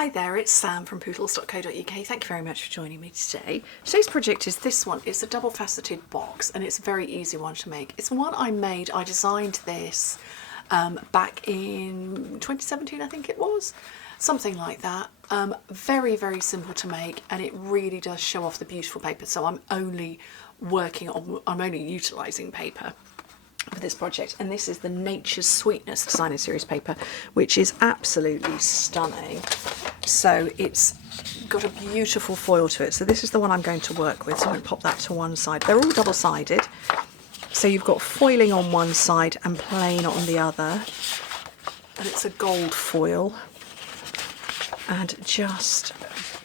Hi there, it's Sam from Pootles.co.uk. Thank you very much for joining me today. Today's project is this one. It's a double faceted box and it's a very easy one to make. It's one I made, I designed this back in 2017, I think it was. Something like that. Very, very simple to make, and it really does show off the beautiful paper. So I'm only utilising paper for this project, and this is the Nature's Sweetness Designer Series paper, which is absolutely stunning. So it's got a beautiful foil to it. So this is the one I'm going to work with, so I'm going to pop that to one side. They're all double-sided, so you've got foiling on one side and plain on the other, and it's a gold foil and just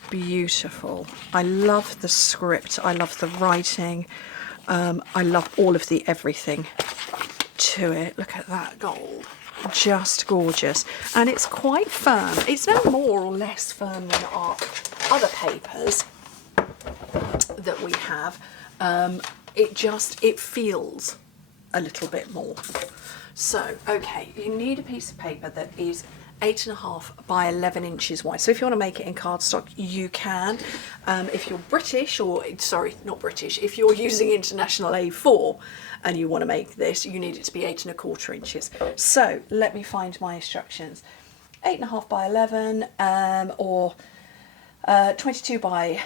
beautiful. I love the script, I love the writing, I love all of the everything to it. Look at that gold, just gorgeous. And it's quite firm. It's no more or less firm than our other papers that we have. It feels a little bit more. So okay, you need a piece of paper that is 8.5 by 11 inches wide. So if you want to make it in cardstock, you can. If you're British, or sorry, not British, if you're using International A4 and you want to make this, you need it to be 8.25 inches. So let me find my instructions. 8.5 by 11 or 22 by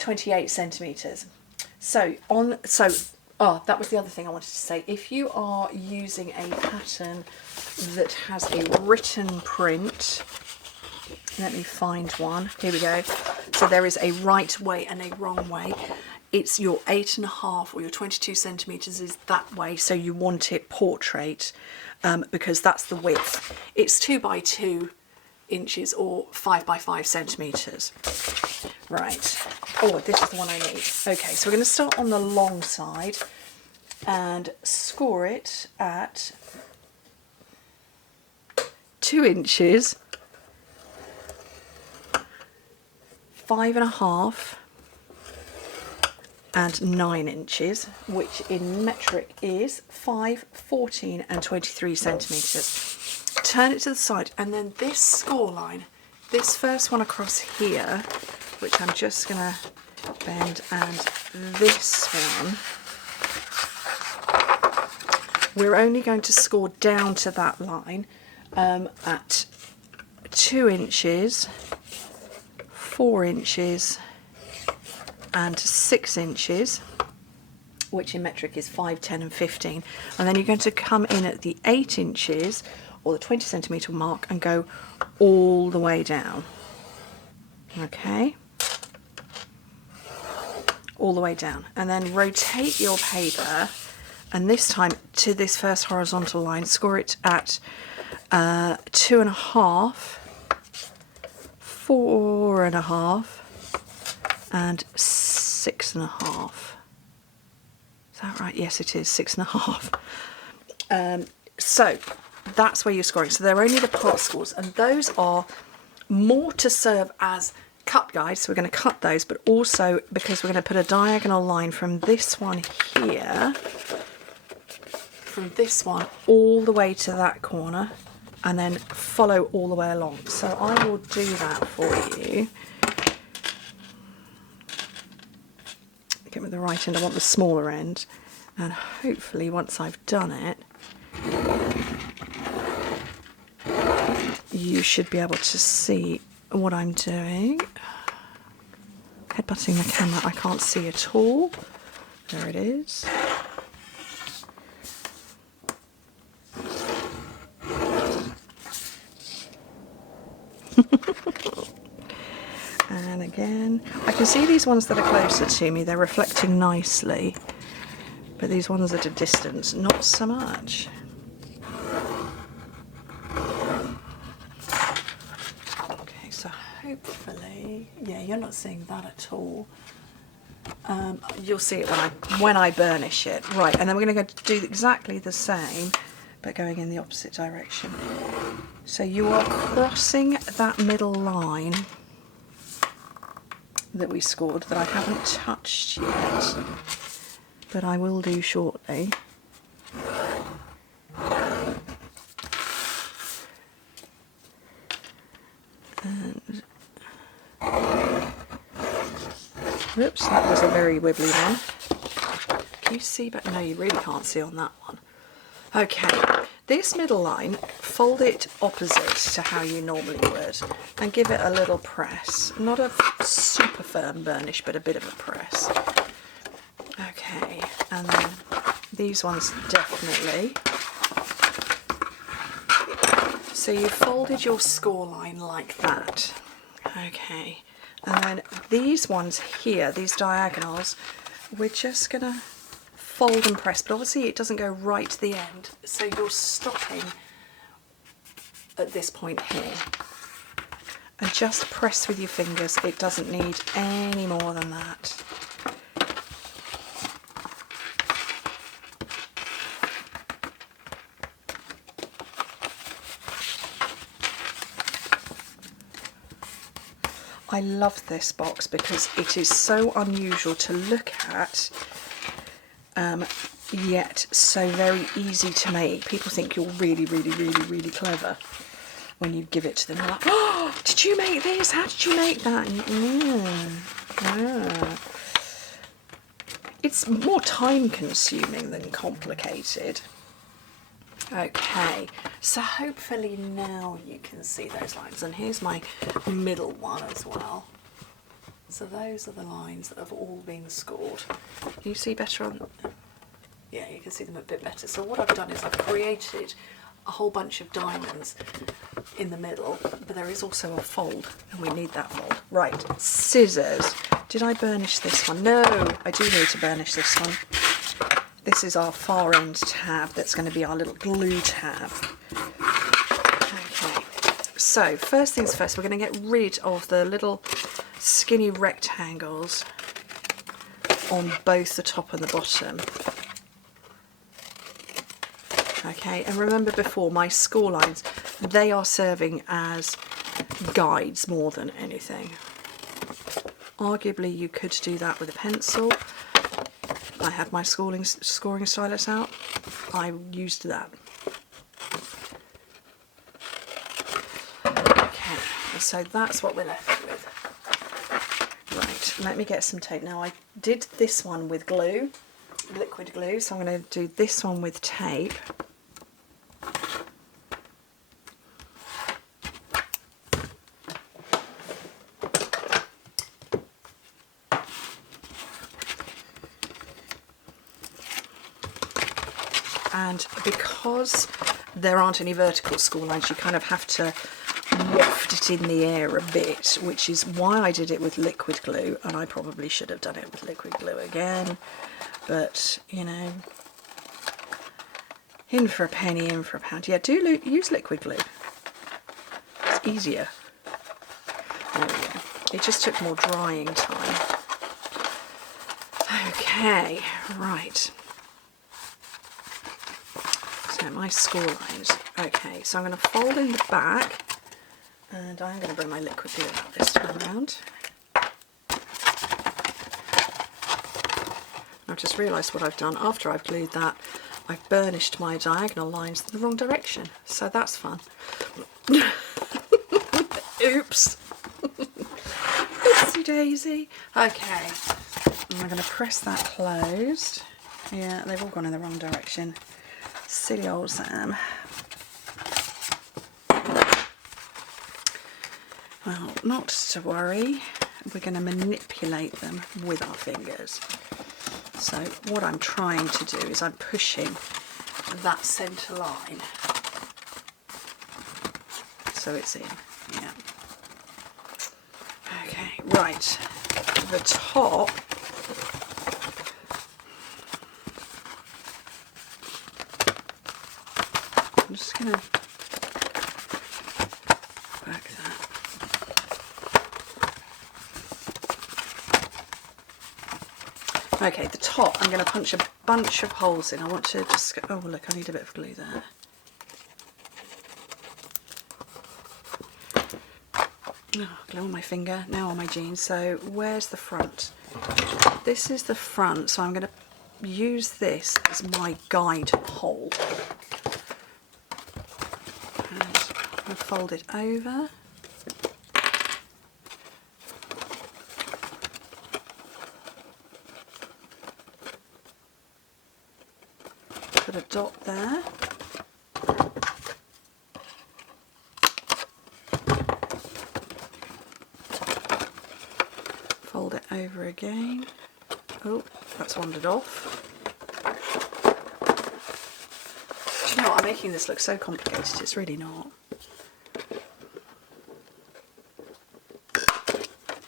28 centimetres. That was the other thing I wanted to say. If you are using a pattern that has a written print, let me find one. Here we go. So there is a right way and a wrong way. It's your 8.5 or your 22 centimetres is that way, so you want it portrait because that's the width. It's 2 by 2 inches or 5 by 5 centimetres. Right. Oh, this is the one I need. Okay, so we're going to start on the long side and score it at 2 inches, 5.5 and 9 inches, which in metric is 5, 14 and 23 centimetres. Turn it to the side, and then this score line, this first one across here, which I'm just going to bend, and this one, we're only going to score down to that line at 2 inches, 4 inches and 6 inches, which in metric is 5, 10 and 15. And then you're going to come in at the 8 inches or the 20 centimetre mark and go all the way down. Okay, all the way down, and then rotate your paper, and this time to this first horizontal line, score it at 2.5, 4.5 and 6.5. Is that right? Yes, it is 6.5. So that's where you're scoring. So they're only the part scores, and those are more to serve as cut guides. So we're going to cut those, but also because we're going to put a diagonal line from this one here, from this one all the way to that corner, and then follow all the way along. So I will do that for you. Get with the right end, I want the smaller end, and hopefully once I've done it, you should be able to see what I'm doing. Headbutting the camera, I can't see at all. There it is. And again, I can see these ones that are closer to me, they're reflecting nicely, but these ones at a distance, not so much. Okay, so hopefully, yeah, you're not seeing that at all. You'll see it when I burnish it. Right, and then we're going to do exactly the same, but going in the opposite direction. So you are crossing that middle line that we scored, that I haven't touched yet, but I will do shortly. And whoops, that was a very wibbly one. Can you see? But no, you really can't see on that one. Okay, this middle line, fold it opposite to how you normally would and give it a little press. Not a super firm burnish, but a bit of a press. Okay, and then these ones definitely. So you folded your score line like that. Okay, and then these ones here, these diagonals, we're just going to fold and press, but obviously it doesn't go right to the end, so you're stopping at this point here. And just press with your fingers, it doesn't need any more than that. I love this box because it is so unusual to look at, yet so very easy to make. People think you're really, really, really, really clever when you give it to them. They're like, oh, did you make this? How did you make that? Yeah. It's more time consuming than complicated. Okay, so hopefully now you can see those lines, and here's my middle one as well. So those are the lines that have all been scored. Can you see better on? Yeah, you can see them a bit better. So what I've done is I've created a whole bunch of diamonds in the middle, but there is also a fold, and we need that fold. Right, scissors. Did I burnish this one? No, I do need to burnish this one. This is our far end tab that's going to be our little glue tab. Okay, so first things first, we're going to get rid of the little skinny rectangles on both the top and the bottom. Okay, and remember before, my score lines, they are serving as guides more than anything. Arguably you could do that with a pencil. I had my scoring stylus out, I used that. Okay, so that's what we're left with. Right, let me get some tape. Now I did this one with glue, liquid glue, so I'm going to do this one with tape. And because there aren't any vertical score lines, you kind of have to waft it in the air a bit, which is why I did it with liquid glue, and I probably should have done it with liquid glue again, but you know, in for a penny, in for a pound. Yeah, do use liquid glue, it's easier. There we go. It just took more drying time. Okay, right. So my score lines. Okay, so I'm going to fold in the back, and I'm going to bring my liquid glue out this time around. I've just realised what I've done. After I've glued that, I've burnished my diagonal lines in the wrong direction, so that's fun. Oops. Oopsie daisy. Okay, and I'm going to press that closed. Yeah, they've all gone in the wrong direction. Silly old Sam. Well, not to worry, we're going to manipulate them with our fingers. So what I'm trying to do is I'm pushing that centre line so it's in. Yeah. Okay, right. The top. I'm just going to back that. Okay, the top I'm going to punch a bunch of holes in. I want to just, oh look, I need a bit of glue there. Oh, glue on my finger, now on my jeans. So where's the front? This is the front, so I'm going to use this as my guide hole. And I'll fold it over. put a dot there. Fold it over again. Oh, that's wandered off. Do you know what? I'm making this look so complicated, it's really not.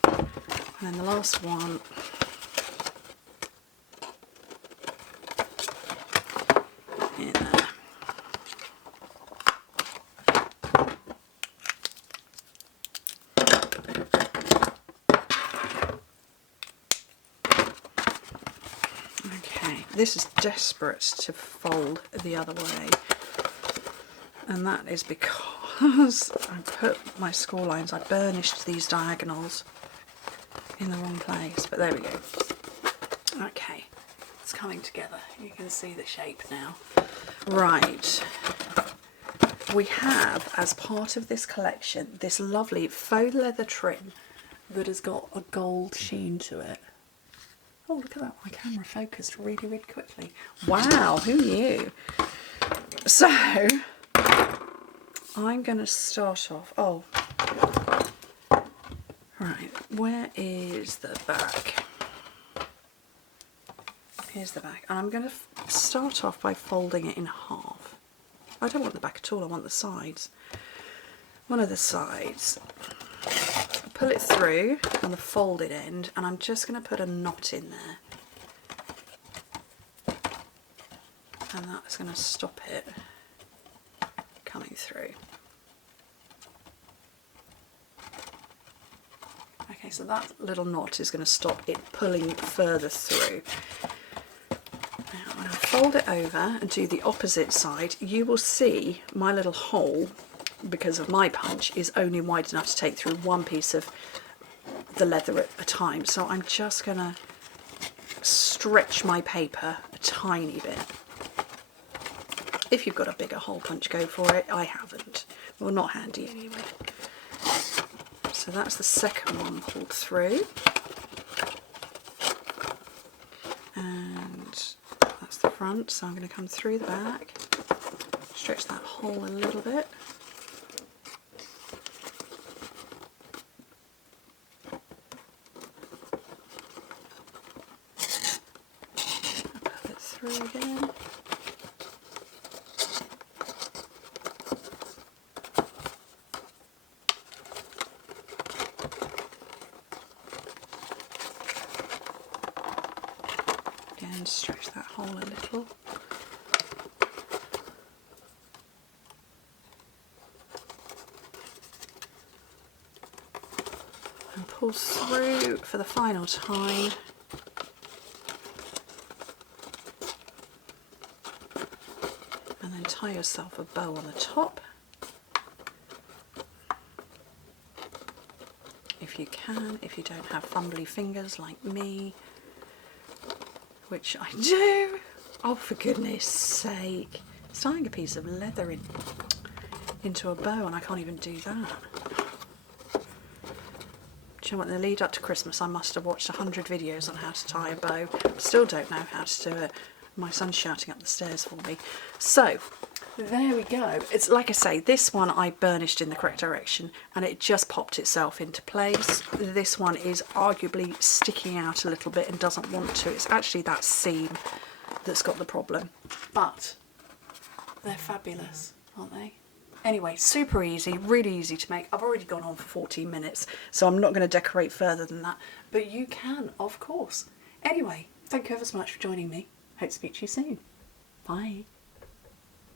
And then the last one. In there. Okay, this is desperate to fold the other way, and that is because I put my score lines, I burnished these diagonals in the wrong place, but there we go. Okay, it's coming together. You can see the shape now. Right, we have, as part of this collection, this lovely faux leather trim that has got a gold sheen to it. Oh, look at that, my camera focused really, really quickly. Wow, who knew? So, I'm going to start off, oh, right, where is the back? Here's the back. And I'm going to start off by folding it in half. I don't want the back at all, I want the sides. One of the sides. Pull it through on the folded end, and I'm just going to put a knot in there. And that's going to stop it coming through. Okay, so that little knot is going to stop it pulling further through. Now, when I fold it over and do the opposite side, you will see my little hole, because of my punch, is only wide enough to take through one piece of the leather at a time. So I'm just going to stretch my paper a tiny bit. If you've got a bigger hole punch, go for it. I haven't. Well, not handy anyway. So that's the second one pulled through. And that's the front, so I'm going to come through the back, stretch that hole a little bit. Pull it through again. Again, stretch that hole a little. And pull through for the final time. And then tie yourself a bow on the top. If you can, if you don't have fumbly fingers like me, which I do. Oh, for goodness sake. It's tying a piece of leather into a bow, and I can't even do that. Do you know what, in the lead up to Christmas I must have watched 100 videos on how to tie a bow. Still don't know how to do it. My son's shouting up the stairs for me. So, there we go. It's like I say, this one I burnished in the correct direction and it just popped itself into place. This one is arguably sticking out a little bit and doesn't want to. It's actually that seam that's got the problem. But they're fabulous, aren't they? Anyway, super easy, really easy to make. I've already gone on for 14 minutes, so I'm not going to decorate further than that. But you can, of course. Anyway, thank you ever so much for joining me. Hope to speak to you soon. Bye.